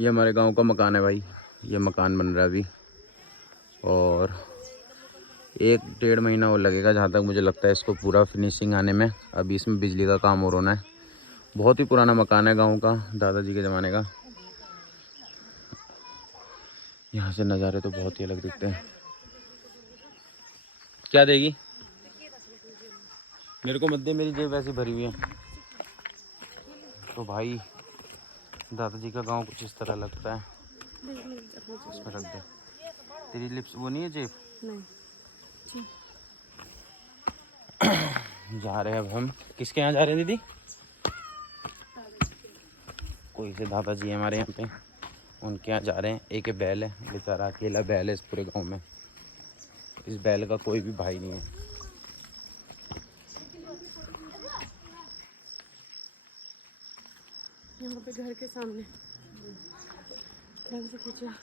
ये हमारे गांव का मकान है भाई, ये मकान बन रहा है अभी और 1-1.5 महीना और लगेगा जहाँ तक मुझे लगता है इसको पूरा फिनिशिंग आने में। अभी इसमें बिजली का काम हो रहा है। बहुत ही पुराना मकान है गांव का, दादाजी के ज़माने का। यहाँ से नज़ारे तो बहुत ही अलग दिखते हैं। क्या देगी? मेरे को मत दे, मेरी जेब वैसी भरी हुई है। तो भाई दादाजी का गांव कुछ इस तरह लगता है। इसमें रख दे। तेरी लिप्स वो नहीं है जेब? नहीं। जा रहे हैं अब हम। किसके यहाँ जा रहे हैं दीदी? कोई से दादाजी है हमारे यहाँ पे, उनके यहाँ जा रहे हैं। एक बैल है, बेचारा अकेला बैल है इस पूरे गांव में। इस बैल का कोई भी भाई नहीं है। यहाँ पे घर के सामने ढंग से खींचा।